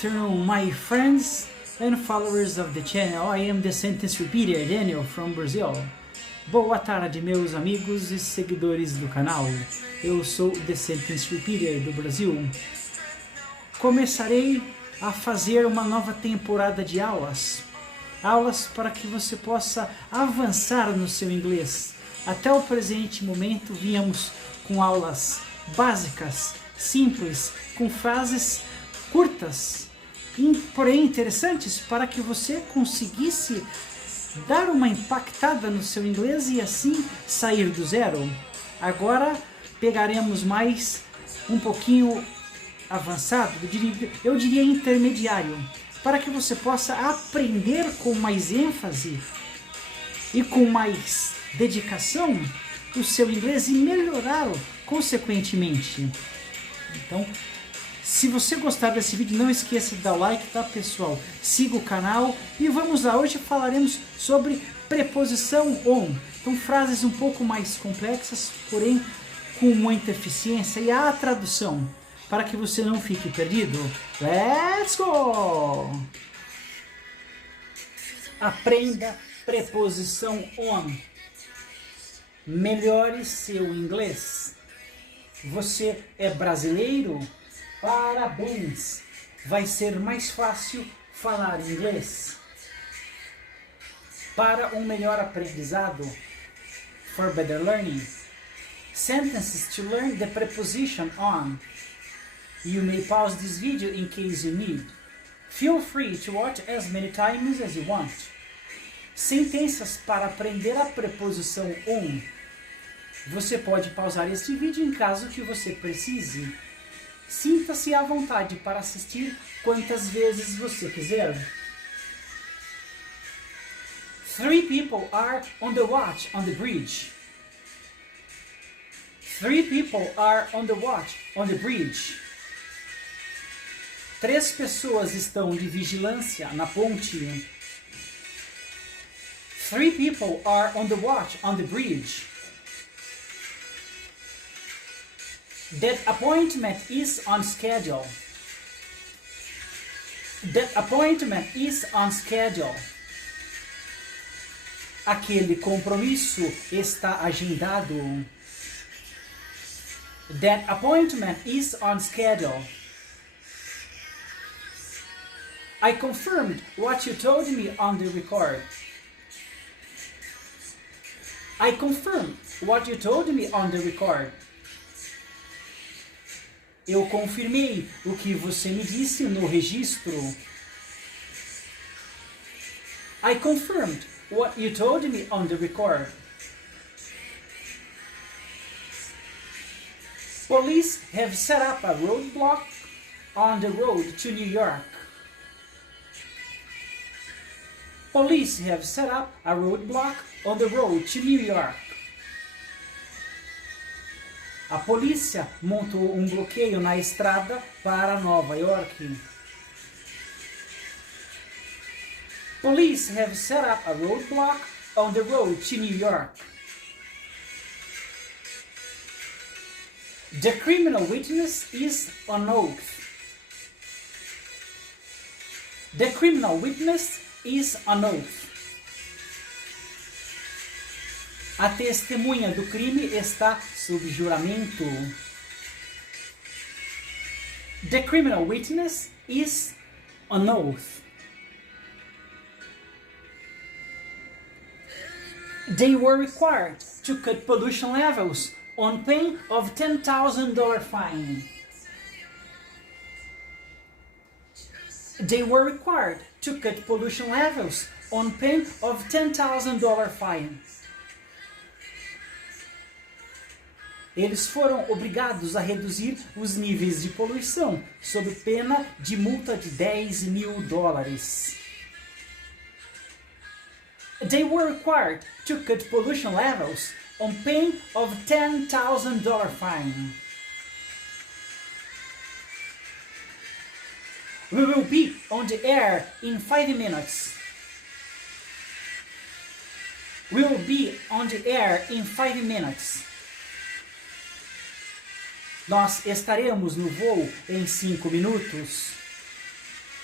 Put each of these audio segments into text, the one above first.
afternoon, my friends and followers of the channel. I am the sentence repeater, Daniel from Brazil. Boa tarde, meus amigos e seguidores do canal. Eu sou the sentence repeater do Brasil. Começarei a fazer uma nova temporada de aulas para que você possa avançar no seu inglês. Até o presente momento vínhamos com aulas básicas, simples, com frases curtas, porém interessantes, para que você conseguisse dar uma impactada no seu inglês e assim sair do zero. Agora pegaremos mais um pouquinho avançado, eu diria intermediário, para que você possa aprender com mais ênfase e com mais dedicação o seu inglês e melhorá-lo consequentemente. Então, se você gostar desse vídeo, não esqueça de dar o like, tá, pessoal? Siga o canal e vamos lá. Hoje falaremos sobre preposição on. Então, frases um pouco mais complexas, porém com muita eficiência, e a tradução, para que você não fique perdido. Let's go! Aprenda preposição on. Melhore seu inglês. Você é brasileiro? Parabéns! Vai ser mais fácil falar inglês. Para um melhor aprendizado, for better learning, sentences to learn the preposition on. You may pause this video in case you need. Feel free to watch as many times as you want. Sentenças para aprender a preposição on. Você pode pausar este vídeo em caso que você precise. Sinta-se à vontade para assistir quantas vezes você quiser. Three people are on the watch on the bridge. Three people are on the watch on the bridge. 3 pessoas estão de vigilância na ponte. Three people are on the watch on the bridge. That appointment is on schedule. That appointment is on schedule. Aquele compromisso está agendado. That appointment is on schedule. I confirmed what you told me on the record. I confirmed what you told me on the record. Eu confirmei o que você me disse no registro. I confirmed what you told me on the record. Police have set up a roadblock on the road to New York. Police have set up a roadblock on the road to New York. A polícia montou um bloqueio na estrada para Nova York. Police have set up a roadblock on the road to New York. The criminal witness is on oath. The criminal witness is on oath. A testemunha do crime está sob juramento. The criminal witness is on oath. They were required to cut pollution levels on pain of $10,000 fine. They were required to cut pollution levels on pain of $10,000 fine. Eles foram obrigados a reduzir os níveis de poluição sob pena de multa de $10.000. They were required to cut pollution levels on pain of $10,000 fine. We will be on the air in 5 minutes. We will be on the air in 5 minutes. Nós estaremos no voo em 5 minutos.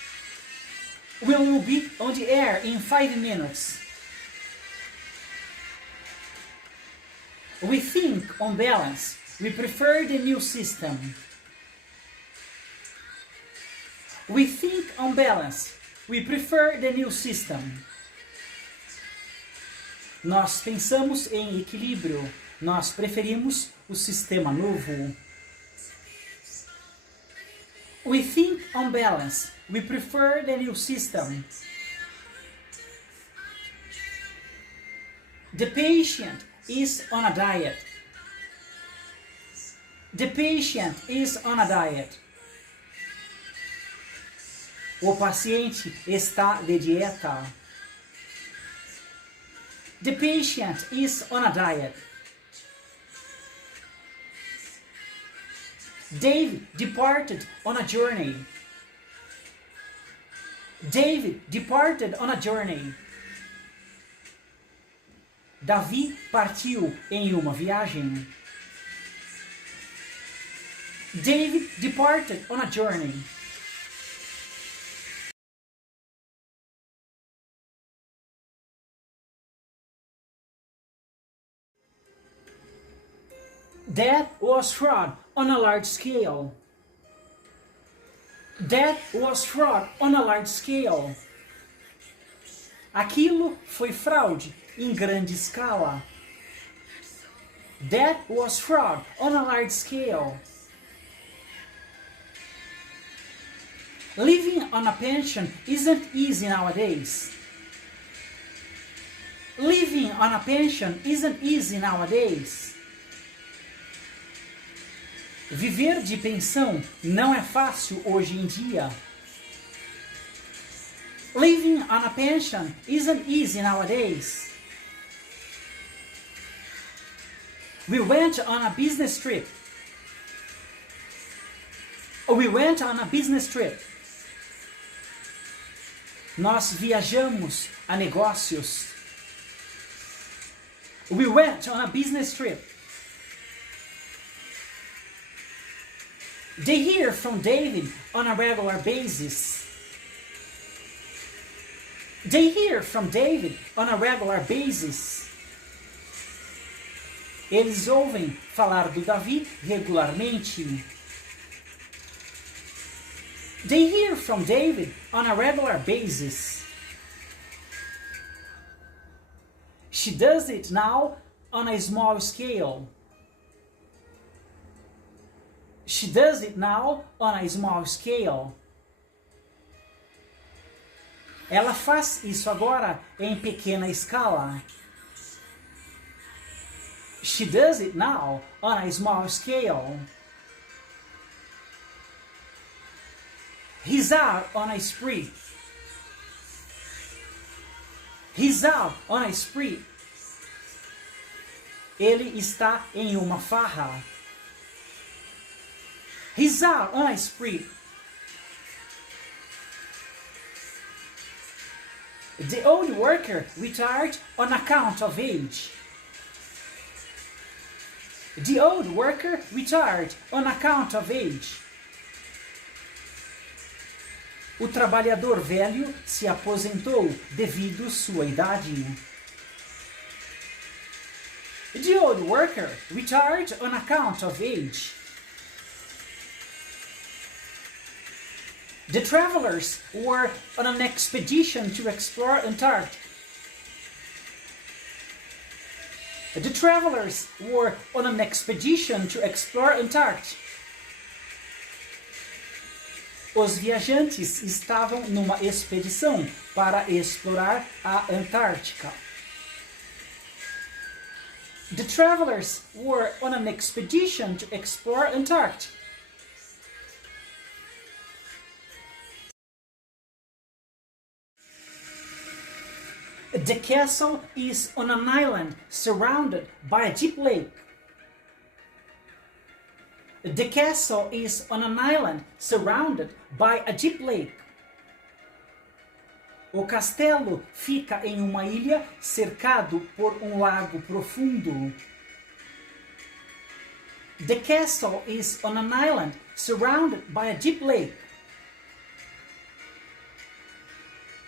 We will be on the air in 5 minutes. We think, on balance, we prefer the new system. We think, on balance, we prefer the new system. Nós pensamos em equilíbrio. Nós preferimos o sistema novo. We think, on balance, we prefer the new system. The patient is on a diet. The patient is on a diet. O paciente está de dieta. The patient is on a diet. David departed on a journey. David departed on a journey. Davi partiu em uma viagem. David departed on a journey. That was fraud on a large scale. That was fraud on a large scale. Aquilo foi fraude em grande escala. That was fraud on a large scale. Living on a pension isn't easy nowadays. Living on a pension isn't easy nowadays. Viver de pensão não é fácil hoje em dia. Living on a pension isn't easy nowadays. We went on a business trip. We went on a business trip. Nós viajamos a negócios. We went on a business trip. They hear from David on a regular basis. They hear from David on a regular basis. Eles ouvem falar do Davi regularmente. They hear from David on a regular basis. She does it now on a small scale. She does it now on a small scale. Ela faz isso agora em pequena escala. She does it now on a small scale. He's out on a spree. He's out on a spree. Ele está em uma farra. He's out on a spree. The old worker retired on account of age. The old worker retired on account of age. O trabalhador velho se aposentou devido sua idade. The old worker retired on account of age. The travelers were on an expedition to explore Antarctica. The travelers were on an expedition to explore Antarctica. Os viajantes estavam numa expedição para explorar a Antártica. The travelers were on an expedition to explore Antarctica. The castle is on an island surrounded by a deep lake. The castle is on an island surrounded by a deep lake. O castelo fica em uma ilha cercado por lago profundo. The castle is on an island surrounded by a deep lake.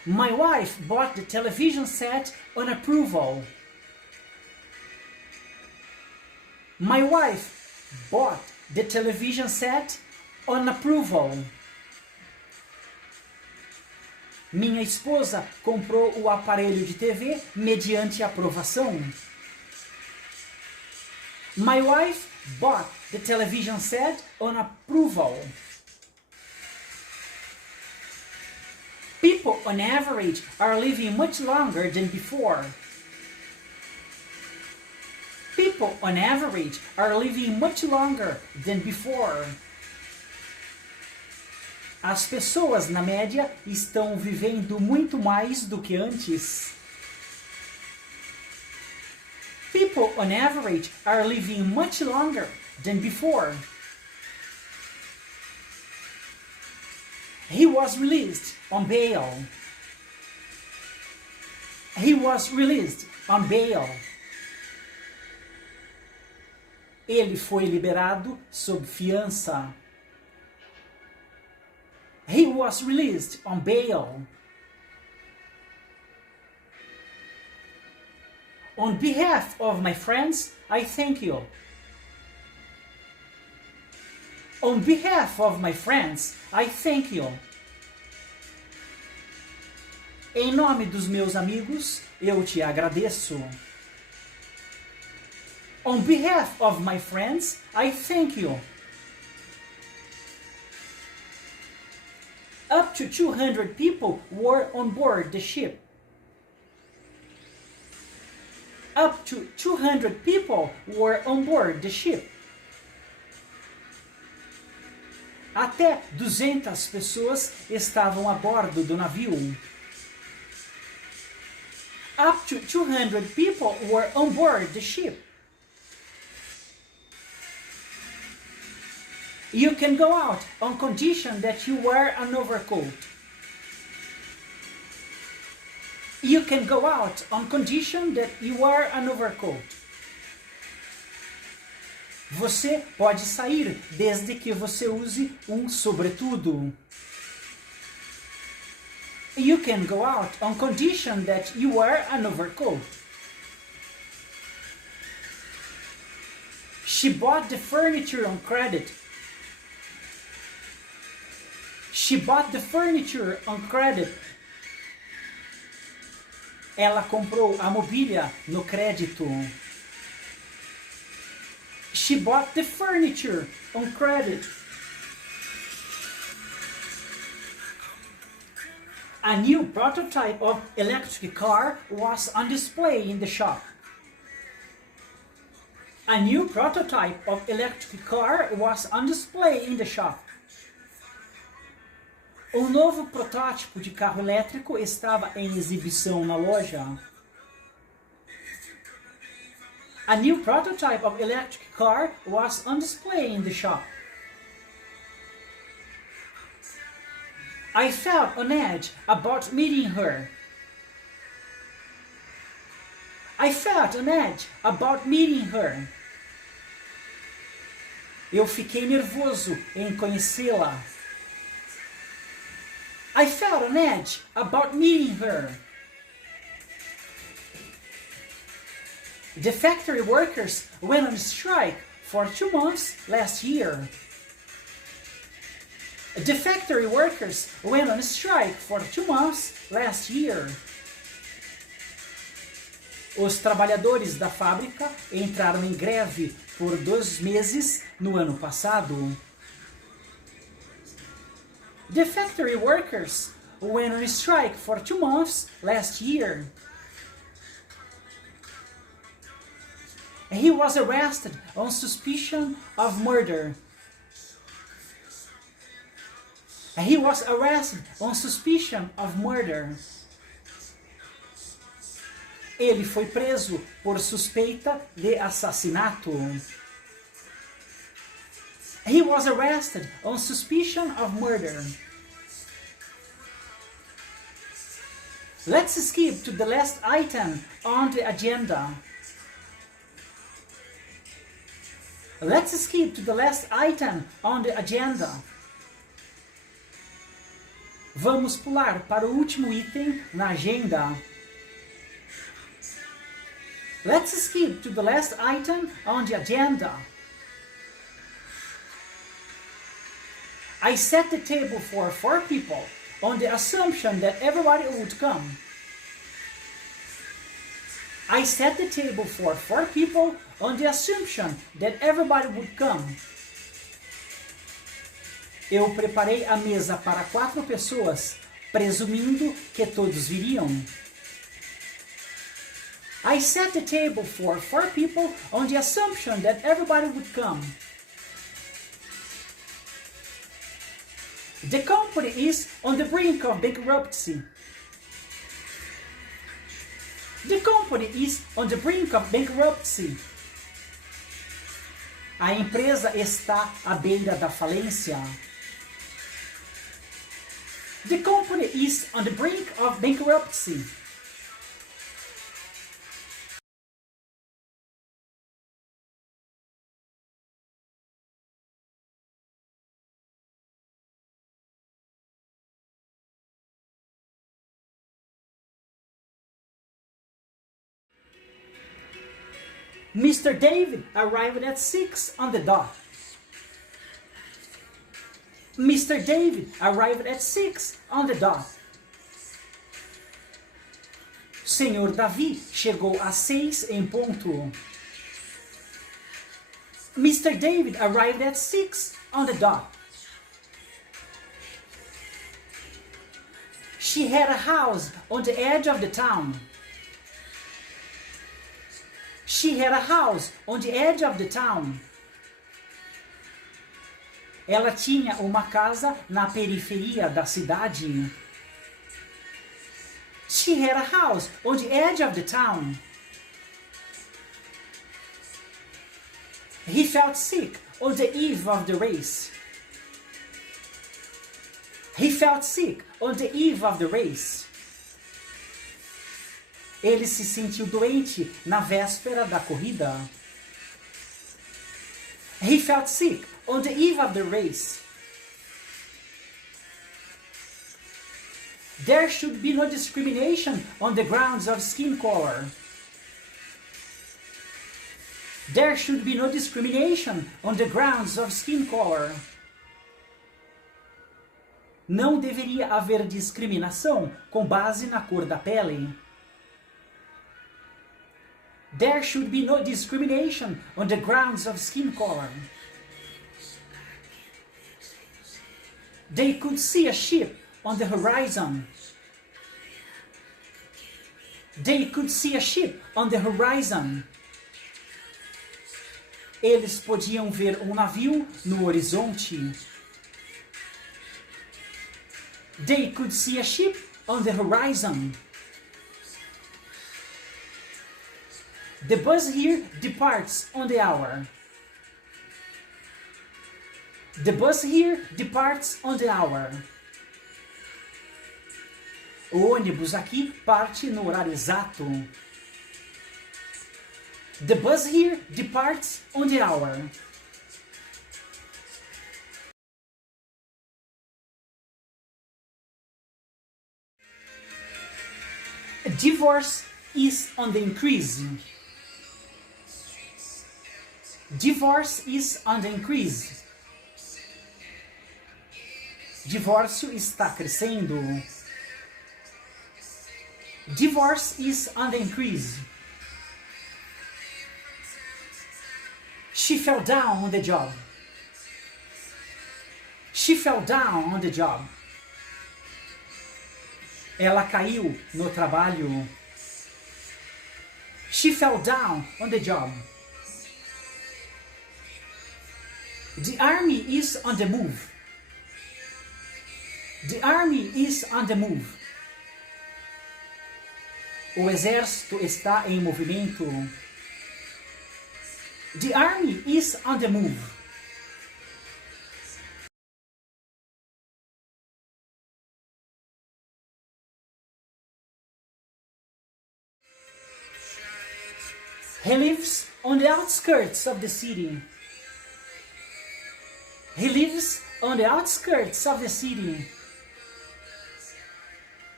My wife bought the television set on approval. My wife bought the television set on approval. Minha esposa comprou o aparelho de TV mediante aprovação. My wife bought the television set on approval. People on average are living much longer than before. People on average are living much longer than before. As pessoas, na média, estão vivendo muito mais do que antes. People on average are living much longer than before. He was released on bail. He was released on bail. Ele foi liberado sob fiança. He was released on bail. On behalf of my friends, I thank you. On behalf of my friends, I thank you. Em nome dos meus amigos, eu te agradeço. On behalf of my friends, I thank you. Up to 200 people were on board the ship. Up to 200 people were on board the ship. Até 200 pessoas estavam a bordo do navio. Up to 200 people were on board the ship. You can go out on condition that you wear an overcoat. You can go out on condition that you wear an overcoat. Você pode sair desde que você use um sobretudo. You can go out on condition that you wear an overcoat. She bought the furniture on credit. She bought the furniture on credit. Ela comprou a mobília no crédito. She bought the furniture on credit. A new prototype of electric car was on display in the shop. A new prototype of electric car was on display in the shop. Um novo protótipo de carro elétrico estava em exibição na loja. A new prototype of electric car was on display in the shop. I felt on edge about meeting her. I felt on edge about meeting her. Eu fiquei nervoso em conhecê-la. I felt on edge about meeting her. The factory workers went on strike for 2 months last year. The factory workers went on strike for 2 months last year. Os trabalhadores da fábrica entraram em greve por 2 meses no ano passado. The factory workers went on strike for 2 months last year. He was arrested on suspicion of murder. He was arrested on suspicion of murder. Ele foi preso por suspeita de assassinato. He was arrested on suspicion of murder. Let's skip to the last item on the agenda. Let's skip to the last item on the agenda. Vamos pular para o último item na agenda. Let's skip to the last item on the agenda. I set the table for 4 people on the assumption that everybody would come. I set the table for 4 people on the assumption that everybody would come. Eu preparei a mesa para 4 pessoas, presumindo que todos viriam. I set the table for 4 people on the assumption that everybody would come. The company is on the brink of bankruptcy. The company is on the brink of bankruptcy. A empresa está à beira da falência. The company is on the brink of bankruptcy. Mr. David arrived at 6 on the dot. Mr. David arrived at 6 on the dot. Senhor Davi chegou às 6 em ponto. Mr. David arrived at 6 on the dot. She had a house on the edge of the town. She had a house on the edge of the town. Ela tinha uma casa na periferia da cidade. She had a house on the edge of the town. He felt sick on the eve of the race. He felt sick on the eve of the race. Ele se sentiu doente na véspera da corrida. He felt sick on the eve of the race. There should be no discrimination on the grounds of skin color. There should be no discrimination on the grounds of skin color. Não deveria haver discriminação com base na cor da pele. There should be no discrimination on the grounds of skin color. They could see a ship on the horizon. They could see a ship on the horizon. Eles podiam ver um navio no horizonte. They could see a ship on the horizon. The bus here departs on the hour. The bus here departs on the hour. O ônibus aqui parte no horário exato. The bus here departs on the hour. Divorce is on the increase. Divorce is on the increase. Divórcio está crescendo. Divorce is on the increase. She fell down on the job. She fell down on the job. Ela caiu no trabalho. She fell down on the job. The army is on the move. The army is on the move. O exército está em movimento. The army is on the move. He lives on the outskirts of the city. He lives on the outskirts of the city.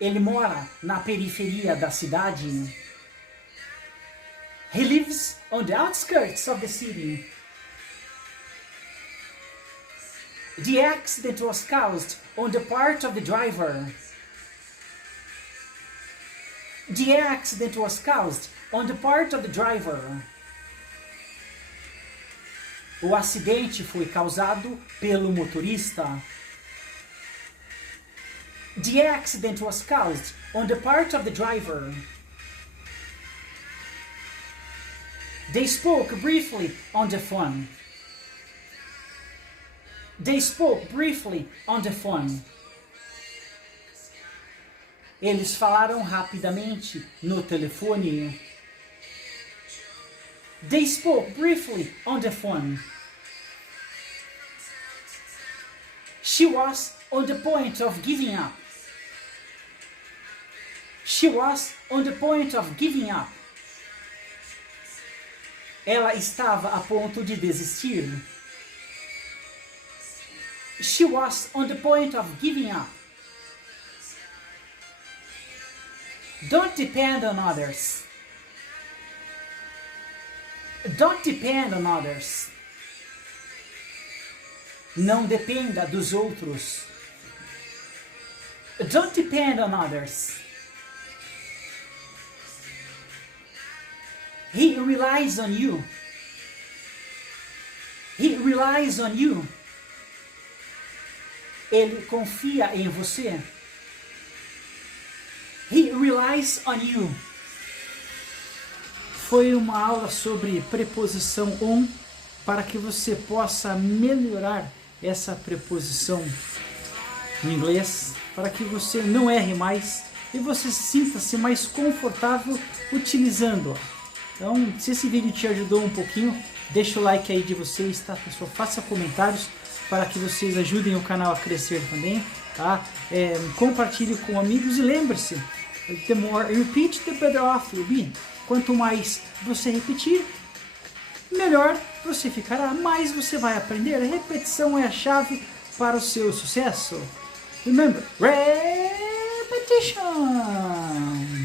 Ele mora na periferia da cidade. He lives on the outskirts of the city. The accident was caused on the part of the driver. The accident was caused on the part of the driver. O acidente foi causado pelo motorista. The accident was caused on the part of the driver. They spoke briefly on the phone. They spoke briefly on the phone. Eles falaram rapidamente no telefone. They spoke briefly on the phone. She was on the point of giving up. She was on the point of giving up. Ela estava a ponto de desistir. She was on the point of giving up. Don't depend on others. Don't depend on others. Não dependa dos outros. Don't depend on others. He relies on you. He relies on you. Ele confia em você. He relies on you. Foi uma aula sobre preposição on para que você possa melhorar essa preposição no inglês, para que você não erre mais e você sinta-se mais confortável utilizando-a. Então, se esse vídeo te ajudou um pouquinho, deixa o like aí de vocês, tá, pessoal? Faça comentários para que vocês ajudem o canal a crescer também, tá? Compartilhe com amigos e lembre-se, the more you repeat, the better off you'll be. Quanto mais você repetir, melhor você ficará, mais você vai aprender. A repetição é a chave para o seu sucesso. Remember, repetition!